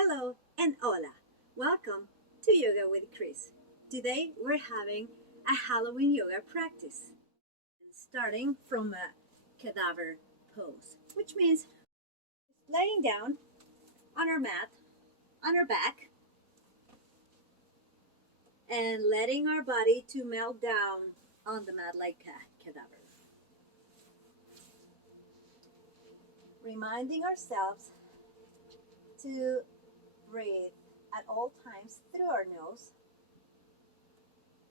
Hello and hola. Welcome to Yoga with Criss. Today we're having a Halloween yoga practice, starting from a cadaver pose, which means laying down on our mat, on our back, and letting our body to melt down on the mat like a cadaver. Reminding ourselves to breathe at all times through our nose,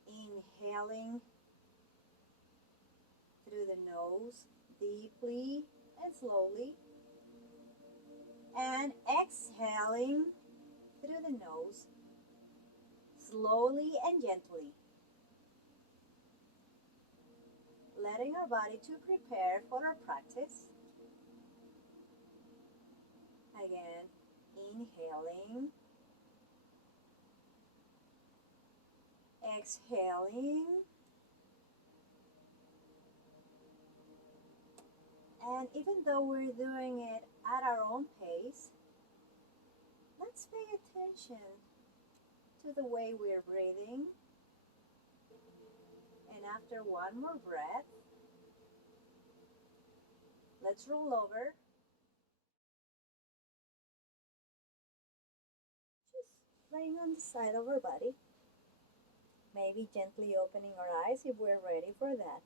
inhaling through the nose deeply and slowly, and exhaling through the nose slowly and gently, letting our body to prepare for our practice. Again, inhaling, exhaling, and even though we're doing it at our own pace, let's pay attention to the way we're breathing. And after one more breath, let's roll over. Just laying on the side of our body. Maybe gently opening our eyes if we're ready for that.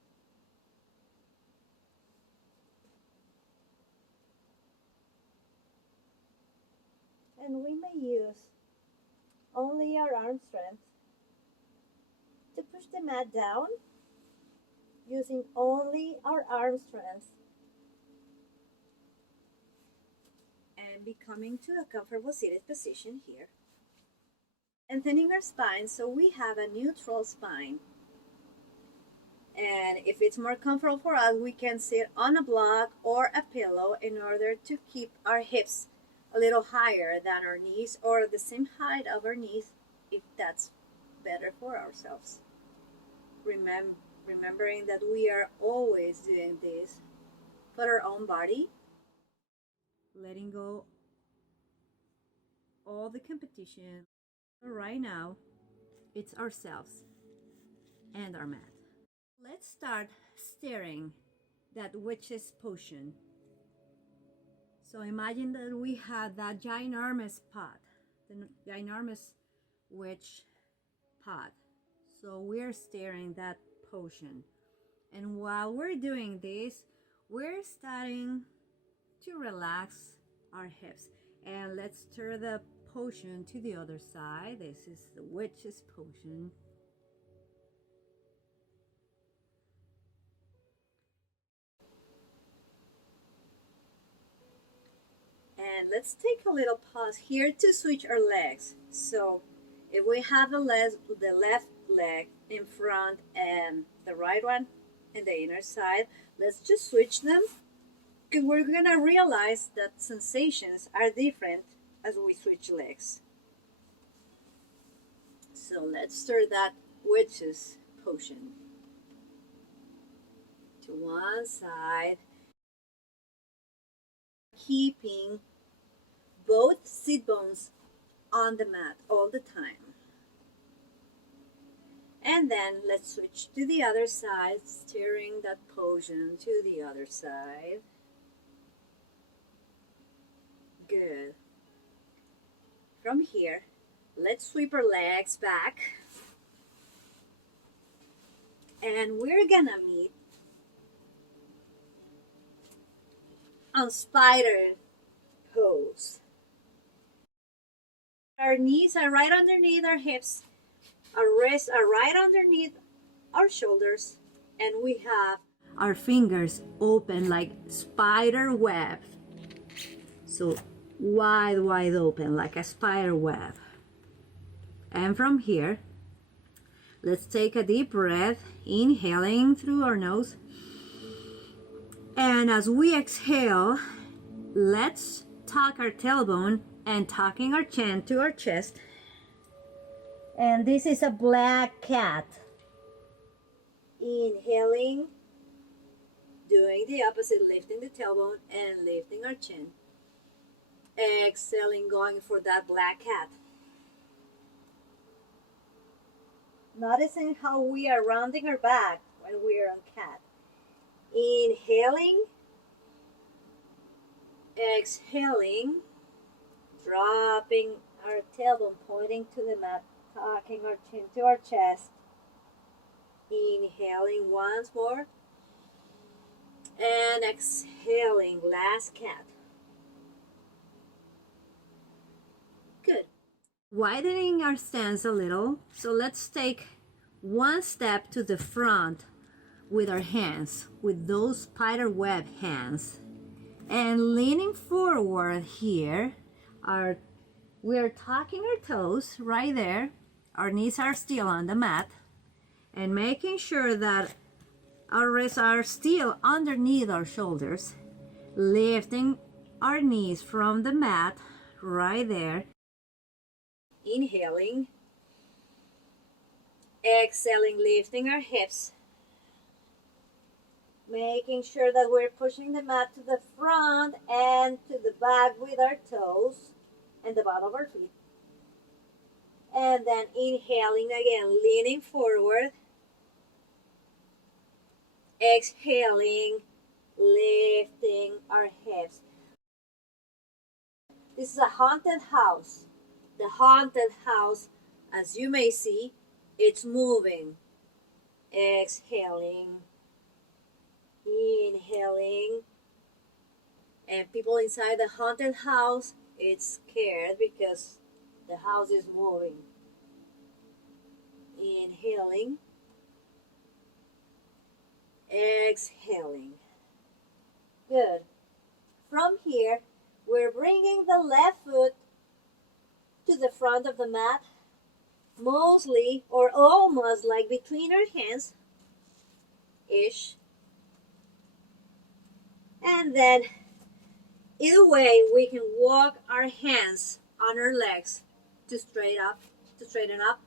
And we may use only our arm strength to push the mat down, using only our arm strength, and becoming to a comfortable seated position here. Lengthening our spine so we have a neutral spine. And if it's more comfortable for us, we can sit on a block or a pillow in order to keep our hips a little higher than our knees, or the same height of our knees if that's better for ourselves. Remembering that we are always doing this for our own body, letting go all the competition. Right now, it's ourselves and our mat. Let's start stirring that witch's potion. So imagine that we have that ginormous pot, the ginormous witch pot. So we're stirring that potion. And while we're doing this, we're starting to relax our hips. And let's stir the potion to the other side. This is the witch's potion. And let's take a little pause here to switch our legs. So if we have the left leg in front and the right one in the inner side, let's just switch them, because we're gonna realize that sensations are different as we switch legs. So let's stir that witch's potion to one side, keeping both sit bones on the mat all the time. And then let's switch to the other side, stirring that potion to the other side. Good. From here, let's sweep our legs back. And we're gonna meet on spider pose. Our knees are right underneath our hips. Our wrists are right underneath our shoulders. And we have our fingers open like spider web. So wide open like a spider web. And from here, let's take a deep breath, inhaling through our nose. And as we exhale, let's tuck our tailbone and tucking our chin to our chest. And this is a black cat. Inhaling, doing the opposite, lifting the tailbone and lifting our chin. Exhaling, going for that black cat. Noticing how we are rounding our back when we are on cat. Inhaling, exhaling, dropping our tailbone, pointing to the mat, tucking our chin to our chest. Inhaling once more. And exhaling, last cat. Good. Widening our stance a little. So let's take one step to the front with our hands, with those spider web hands. And leaning forward here, we're tucking our toes right there. Our knees are still on the mat. And making sure that our wrists are still underneath our shoulders. Lifting our knees from the mat right there. Inhaling. Exhaling, lifting our hips. Making sure that we're pushing the mat to the front and to the back with our toes and the bottom of our feet. And then inhaling again, leaning forward. Exhaling, lifting our hips. This is a haunted house. The haunted house, as you may see, it's moving. Exhaling, inhaling. And people inside the haunted house, it's scared because the house is moving. Inhaling. Exhaling. Good. From here, we're bringing the left foot to the front of the mat, mostly or almost like between our hands, ish. And then, either way, we can walk our hands on our legs to straighten up,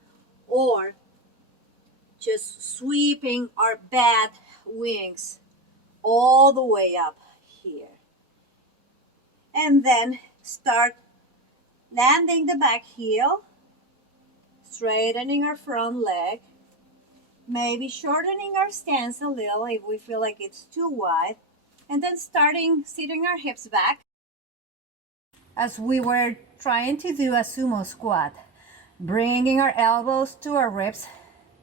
or just sweeping our bat wings all the way up here. And then start landing the back heel, straightening our front leg, maybe shortening our stance a little if we feel like it's too wide, and then sitting our hips back as we were trying to do a sumo squat, bringing our elbows to our ribs,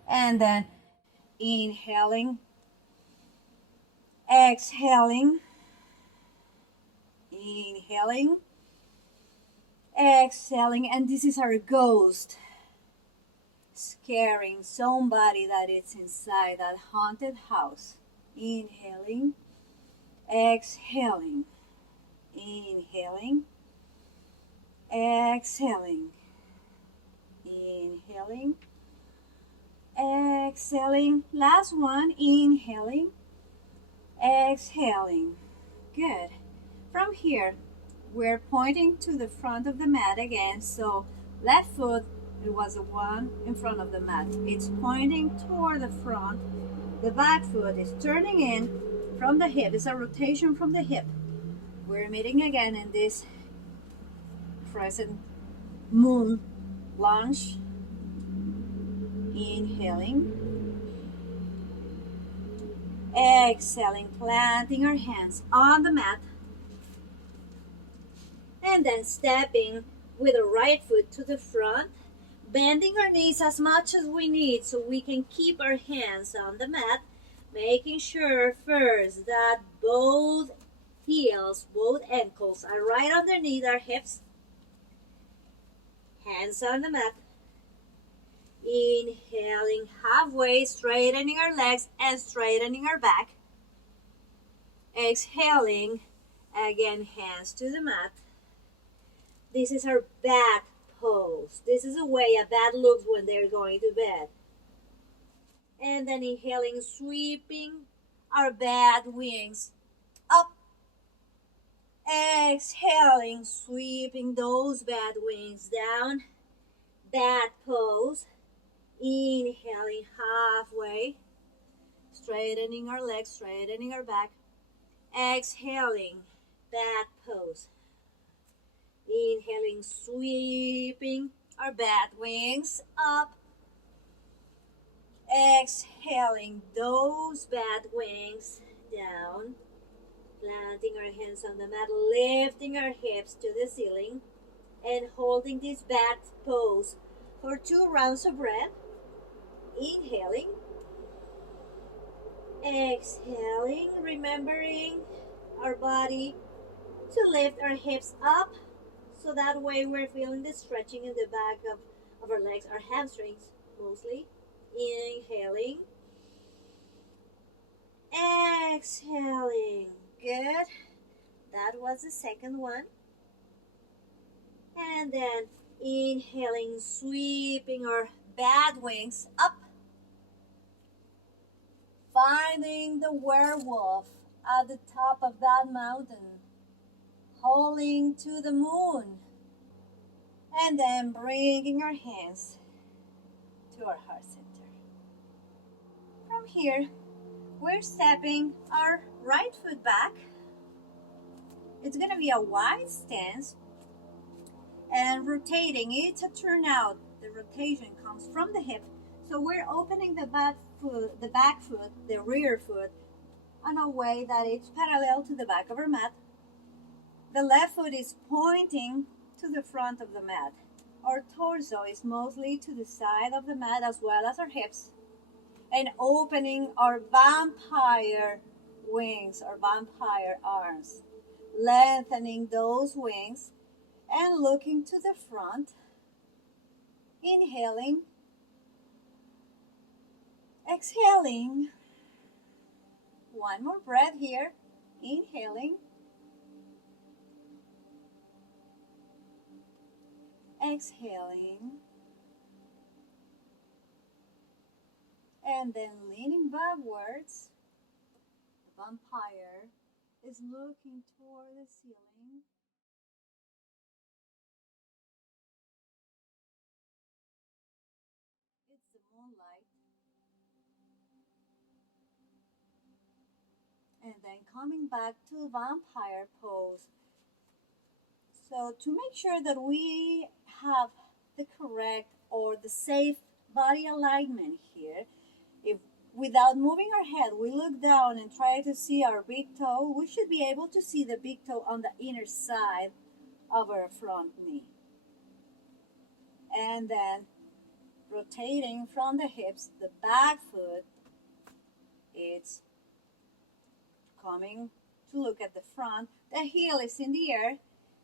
and then inhaling, exhaling, inhaling, exhaling. And this is our ghost, scaring somebody that is inside that haunted house. Inhaling, exhaling, inhaling, exhaling, inhaling, exhaling. Last one, inhaling, exhaling. Good. From here, we're pointing to the front of the mat again. So left foot, it was the one in front of the mat. It's pointing toward the front. The back foot is turning in from the hip. It's a rotation from the hip. We're meeting again in this crescent moon lunge. Inhaling, exhaling, planting our hands on the mat, and then stepping with the right foot to the front, bending our knees as much as we need so we can keep our hands on the mat, making sure first that both heels, both ankles are right underneath our hips, hands on the mat. Inhaling halfway, straightening our legs and straightening our back. Exhaling, again, hands to the mat. This is our bat pose. This is the way a bat looks when they're going to bed. And then inhaling, sweeping our bat wings up. Exhaling, sweeping those bat wings down. Bat pose. Inhaling halfway, straightening our legs, straightening our back. Exhaling, bat pose. Inhaling, sweeping our bat wings up. Exhaling those bat wings down. Planting our hands on the mat, lifting our hips to the ceiling, and holding this bat pose for 2 rounds of breath. Inhaling, exhaling, remembering our body to lift our hips up so that way we're feeling the stretching in the back of our legs, our hamstrings mostly. Inhaling, exhaling. Good. That was the second one. And then inhaling, sweeping our bat wings up. Finding the werewolf at the top of that mountain. Holding to the moon. And then bringing our hands to our heart center. From here, we're stepping our right foot back. It's going to be a wide stance and rotating. It's a turnout. The rotation comes from the hip. So we're opening the back foot, the rear foot, in a way that it's parallel to the back of our mat. The left foot is pointing to the front of the mat. Our torso is mostly to the side of the mat as well as our hips. And opening our vampire wings, our vampire arms. Lengthening those wings and looking to the front. Inhaling. Exhaling. One more breath here. Inhaling. Exhaling. And then leaning backwards. The vampire is looking toward the ceiling. It's the moonlight. And then coming back to vampire pose. So to make sure that we have the correct or the safe body alignment here, if without moving our head we look down and try to see our big toe, we should be able to see the big toe on the inner side of our front knee. And then rotating from the hips, the back foot, it's coming to look at the front. The heel is in the air,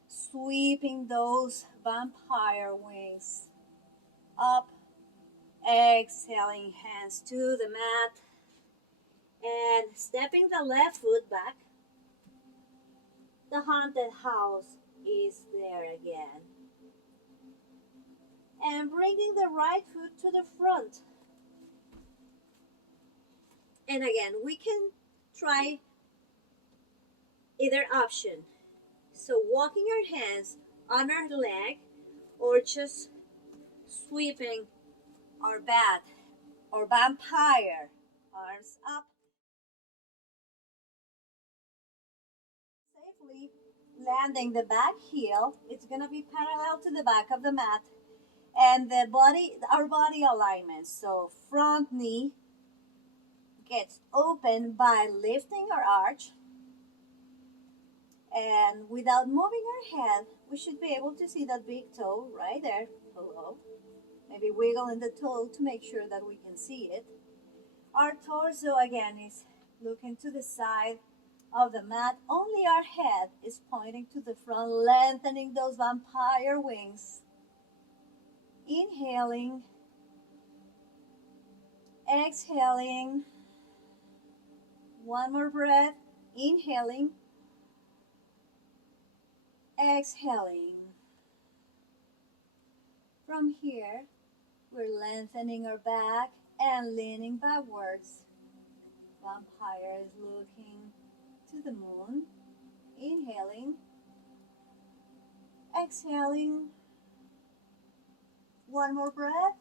sweeping those vampire wings up, exhaling hands to the mat, and stepping the left foot back. The haunted house is there again. And bringing the right foot to the front. And again, we can try either option. So walking our hands on our leg or just sweeping our bat or vampire arms up. Safely landing the back heel. It's going to be parallel to the back of the mat. And the body, our body alignment. So front knee gets open by lifting our arch. And without moving our head, we should be able to see that big toe right there. Hello. Maybe wiggle in the toe to make sure that we can see it. Our torso again is looking to the side of the mat. Only our head is pointing to the front, lengthening those vampire wings. Inhaling. Exhaling. One more breath. Inhaling. Exhaling. From here, we're lengthening our back and leaning backwards. Vampire is looking to the moon. Inhaling. Exhaling. One more breath.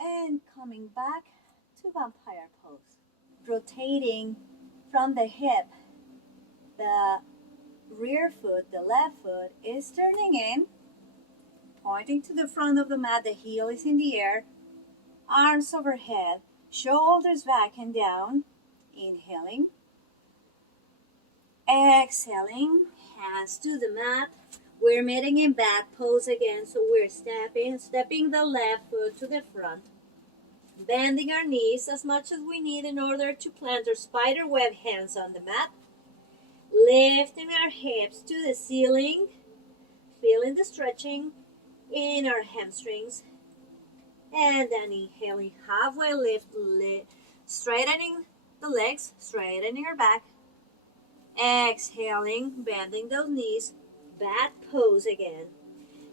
And coming back to vampire pose. Rotating from the hip, the rear foot, the left foot, is turning in, pointing to the front of the mat. The heel is in the air, arms overhead, shoulders back and down. Inhaling. Exhaling, hands to the mat. We're meeting in back pose again, so we're stepping the left foot to the front. Bending our knees as much as we need in order to plant our spider web hands on the mat. Lifting our hips to the ceiling, feeling the stretching in our hamstrings. And then inhaling, halfway lift, straightening the legs, straightening our back. Exhaling, bending those knees, bat pose again.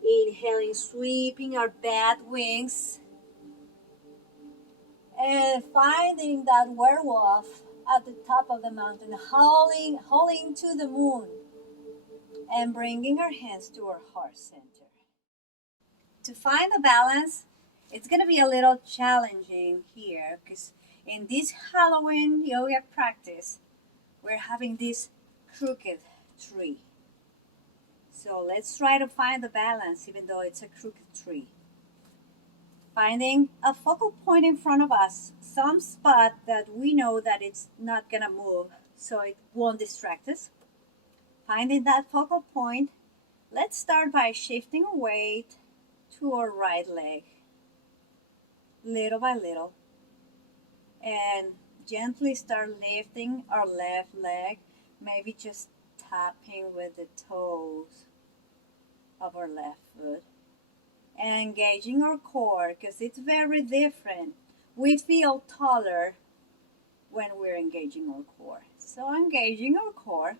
Inhaling, sweeping our bat wings. And finding that werewolf at the top of the mountain, howling to the moon. And bringing our hands to our heart center. To find the balance, it's going to be a little challenging here because in this Halloween yoga practice, we're having this crooked tree. So let's try to find the balance even though it's a crooked tree. Finding a focal point in front of us, some spot that we know that it's not gonna move so it won't distract us. Finding that focal point, let's start by shifting our weight to our right leg, little by little, and gently start lifting our left leg, maybe just tapping with the toes of our left foot. And engaging our core because it's very different. We feel taller when we're engaging our core. So engaging our core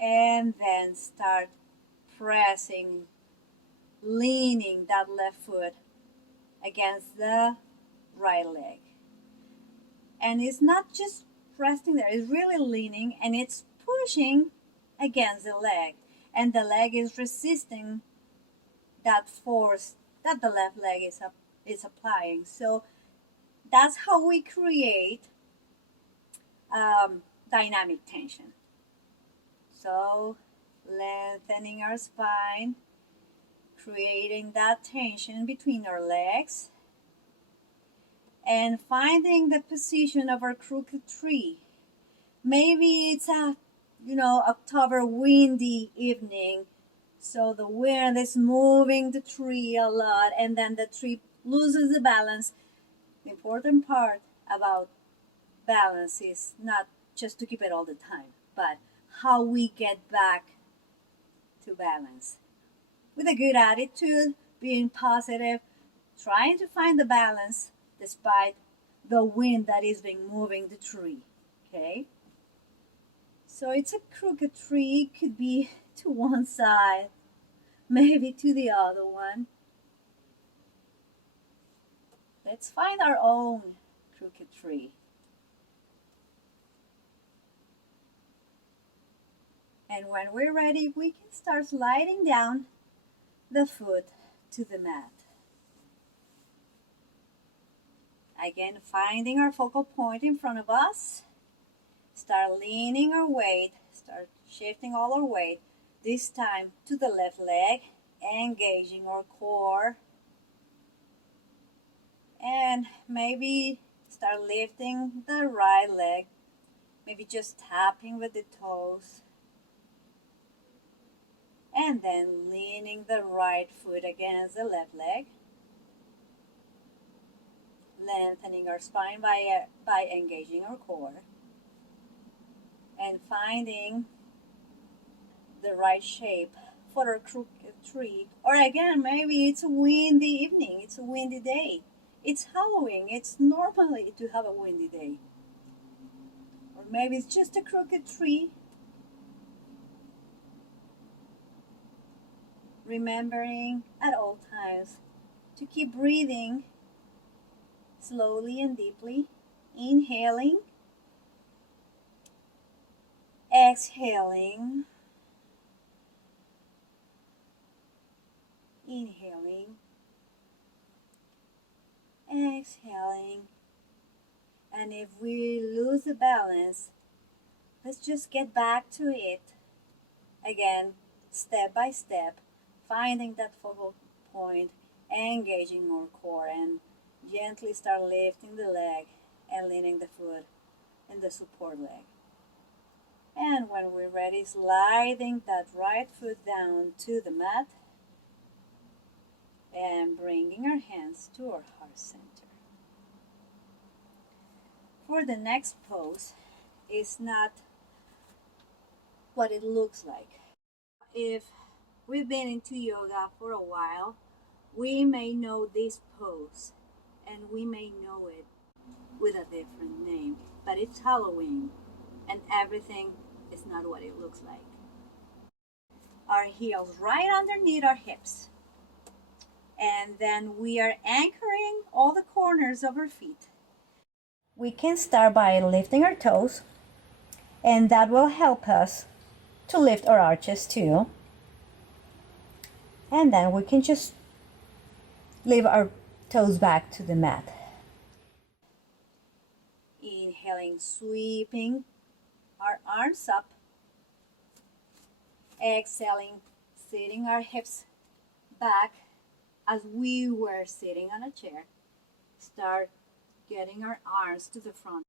and then start pressing, leaning that left foot against the right leg. And it's not just resting there, it's really leaning and it's pushing against the leg. And the leg is resisting that force that the left leg is applying. So that's how we create dynamic tension. So lengthening our spine, creating that tension between our legs, and finding the position of our crooked tree. Maybe it's a October windy evening, so the wind is moving the tree a lot and then the tree loses the balance. The important part about balance is not just to keep it all the time, but how we get back to balance. With a good attitude, being positive, trying to find the balance despite the wind that is been moving the tree, okay? So it's a crooked tree, it could be to one side, maybe to the other one. Let's find our own crooked tree. And when we're ready, we can start sliding down the foot to the mat. Again, finding our focal point in front of us. Start leaning our weight, start shifting all our weight, this time to the left leg, engaging our core. And maybe start lifting the right leg, maybe just tapping with the toes. And then leaning the right foot against the left leg. Lengthening our spine by engaging our core. And finding the right shape for our crooked tree. Or again, maybe it's a windy evening, it's a windy day. It's Halloween, it's normally to have a windy day. Or maybe it's just a crooked tree. Remembering at all times to keep breathing slowly and deeply. Inhaling. Exhaling. Inhaling. Exhaling. And if we lose the balance, let's just get back to it Again, step by step, finding that focal point, engaging our core, and gently start lifting the leg and leaning the foot in the support leg. And when we're ready, sliding that right foot down to the mat and bringing our hands to our heart center. For the next pose, it's not what it looks like. If we've been into yoga for a while, we may know this pose and we may know it with a different name, but it's Halloween and everything is not what it looks like. Our heels right underneath our hips, and then we are anchoring all the corners of our feet. We can start by lifting our toes, and that will help us to lift our arches too. And then we can just leave our toes back to the mat. Inhaling, sweeping our arms up. Exhaling, sitting our hips back as we were sitting on a chair. Start getting our arms to the front.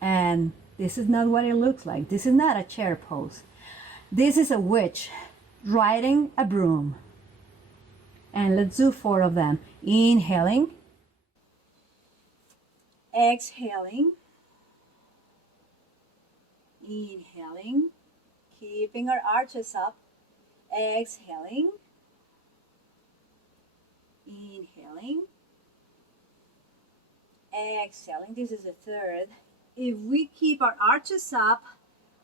And this is not what it looks like. This is not a chair pose. This is a witch riding a broom. And let's do 4 of them. Inhaling. Exhaling. Inhaling. Keeping our arches up. Exhaling. Inhaling. Exhaling. This is the 3rd. If we keep our arches up,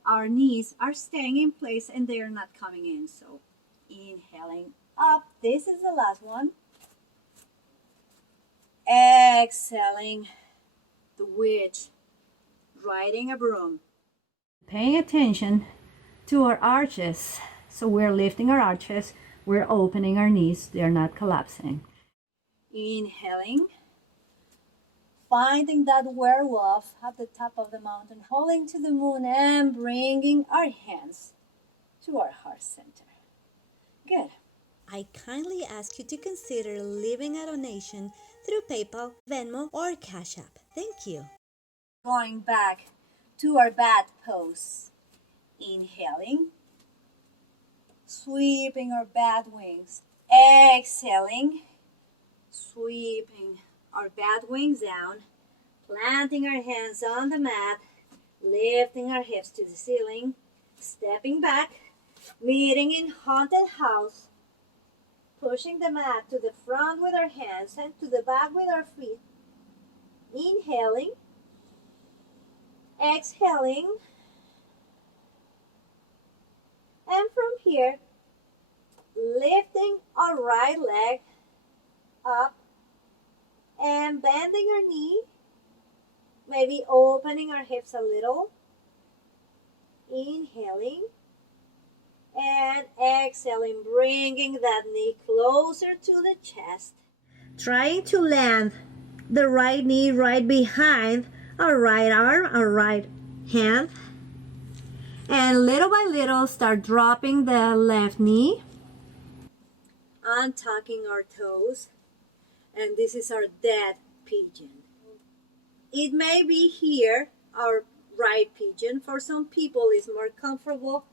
our knees are staying in place and they are not coming in. So inhaling up. This is the last one. Exhaling, the witch riding a broom. Paying attention to our arches. So we're lifting our arches, we're opening our knees, they're not collapsing. Inhaling, finding that werewolf at the top of the mountain, holding to the moon and bringing our hands to our heart center. Good. I kindly ask you to consider leaving a donation through PayPal, Venmo, or Cash App. Thank you. Going back to our bat pose. Inhaling, sweeping our bat wings. Exhaling, sweeping our bat wings down, planting our hands on the mat, lifting our hips to the ceiling, stepping back, meeting in haunted house, pushing the mat to the front with our hands and to the back with our feet. Inhaling, exhaling, and from here, lifting our right leg up and bending our knee, maybe opening our hips a little. Inhaling and exhaling, bringing that knee closer to the chest. Trying to land the right knee right behind our right arm, our right hand. And little by little, start dropping the left knee. Untucking our toes. And this is our dead pigeon. It may be here, our right pigeon. For some people, it's more comfortable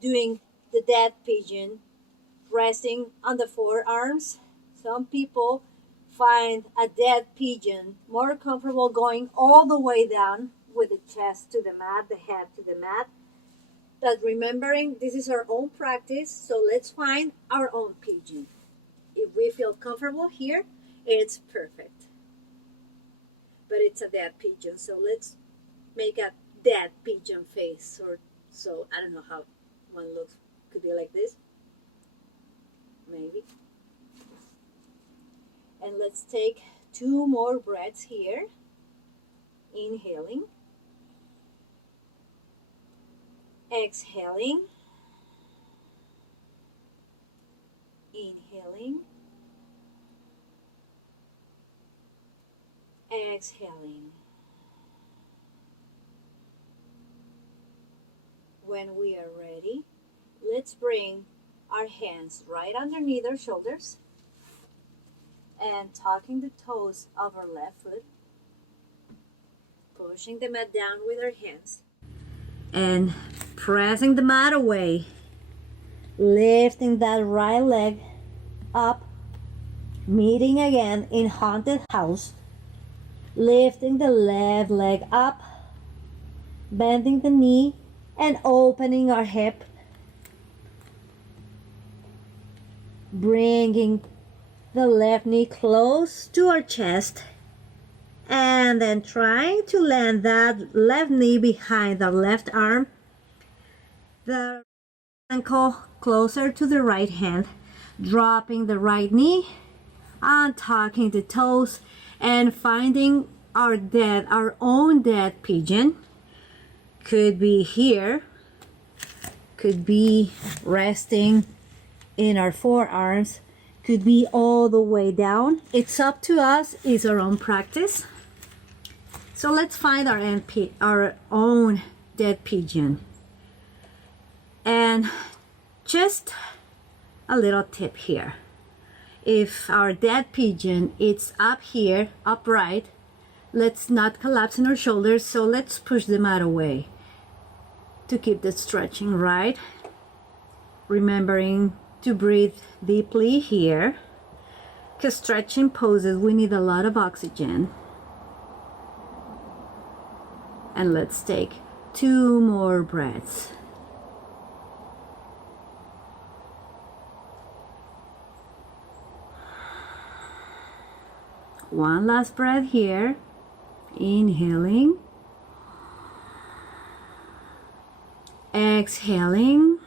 doing the dead pigeon, resting on the forearms. Some people find a dead pigeon more comfortable going all the way down with the chest to the mat, the head to the mat. But remembering this is our own practice, so let's find our own pigeon. If we feel comfortable here, it's perfect. But it's a dead pigeon, so let's make a dead pigeon face. Or so I don't know how one looks. Could be like this, maybe. And let's take 2 more breaths here. Inhaling, exhaling, inhaling, exhaling. When we are ready, let's bring our hands right underneath our shoulders and tucking the toes of our left foot, pushing the mat down with our hands and pressing the mat away, lifting that right leg up, meeting again in haunted house, lifting the left leg up, bending the knee and opening our hip, bringing the left knee close to our chest, and then trying to land that left knee behind the left arm, the ankle closer to the right hand, dropping the right knee, untucking the toes, and finding our own dead pigeon. Could be here, could be resting in our forearms, could be all the way down. It's up to us, it's our own practice. So let's find our own dead pigeon. And just a little tip here. If our dead pigeon is up here, upright, let's not collapse in our shoulders, so let's push the mat away to keep the stretching right. Remembering to breathe deeply here, because stretching poses, we need a lot of oxygen. And let's take 2 more breaths. One last breath here, inhaling, exhaling.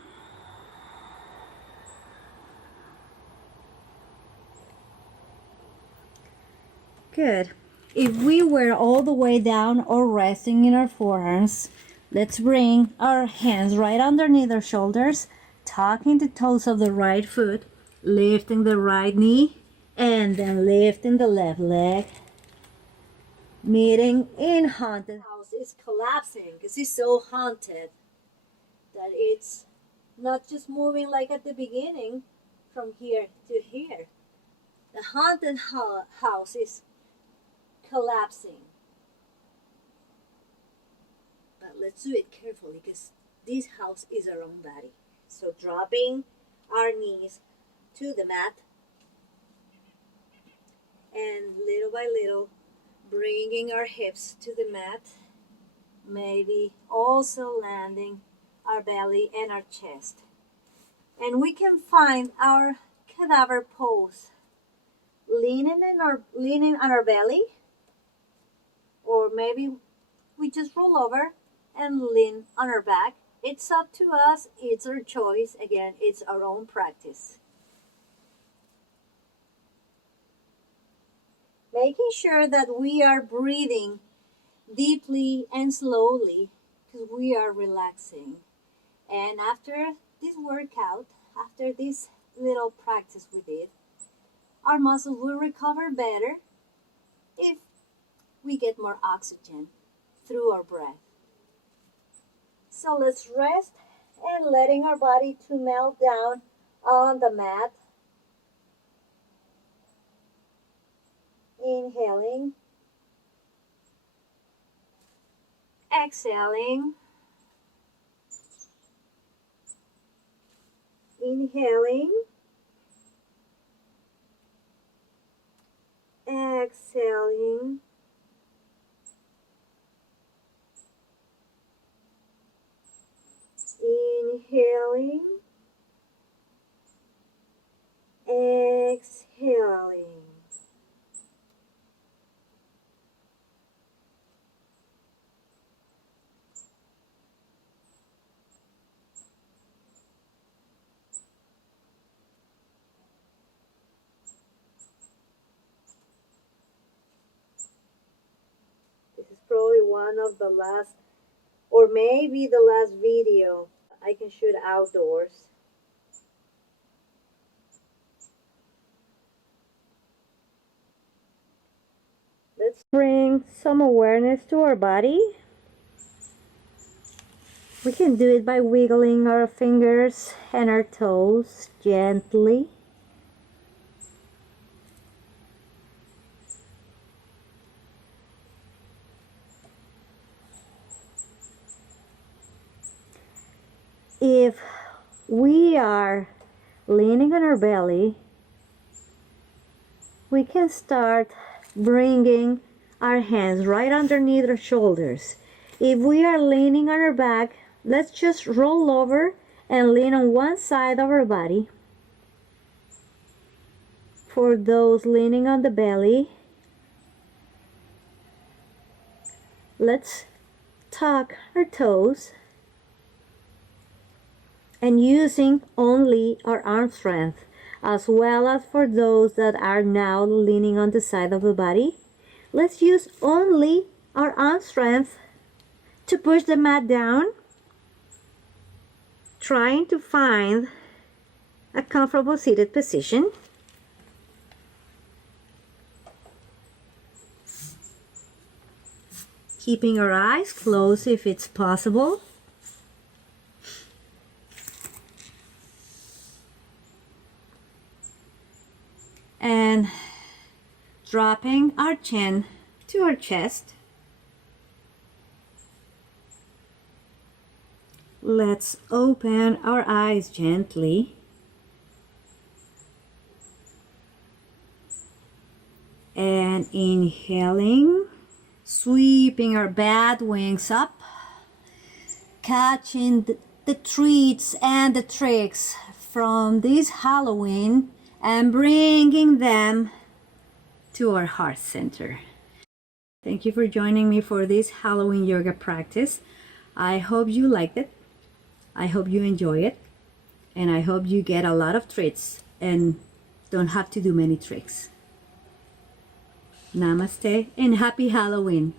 Good. If we were all the way down or resting in our forearms, let's bring our hands right underneath our shoulders, tucking the toes of the right foot, lifting the right knee, and then lifting the left leg. Meeting in haunted house is collapsing because it's so haunted that it's not just moving like at the beginning from here to here. The haunted house is collapsing. But let's do it carefully because this house is our own body. So dropping our knees to the mat and little by little bringing our hips to the mat, maybe also landing our belly and our chest. And we can find our cadaver pose, leaning on our belly, or maybe we just roll over and lean on our back. It's up to us, it's our choice. Again, it's our own practice. Making sure that we are breathing deeply and slowly because we are relaxing. And after this workout, after this little practice we did, our muscles will recover better if we get more oxygen through our breath. So let's rest and letting our body to melt down on the mat. Inhaling, exhaling, inhaling, exhaling, inhaling, exhaling. Probably one of the last, or maybe the last video I can shoot outdoors. Let's bring some awareness to our body. We can do it by wiggling our fingers and our toes gently. If we are leaning on our belly, we can start bringing our hands right underneath our shoulders. If we are leaning on our back, let's just roll over and lean on one side of our body. For those leaning on the belly, let's tuck our toes and using only our arm strength, as well as for those that are now leaning on the side of the body, let's use only our arm strength to push the mat down, trying to find a comfortable seated position. Keeping our eyes closed if it's possible. And dropping our chin to our chest. Let's open our eyes gently. And inhaling, sweeping our bat wings up, catching the treats and the tricks from this Halloween and bringing them to our heart center. Thank you for joining me for this Halloween yoga practice. I hope you liked it. I hope you enjoy it. And I hope you get a lot of treats and don't have to do many tricks. Namaste and happy Halloween.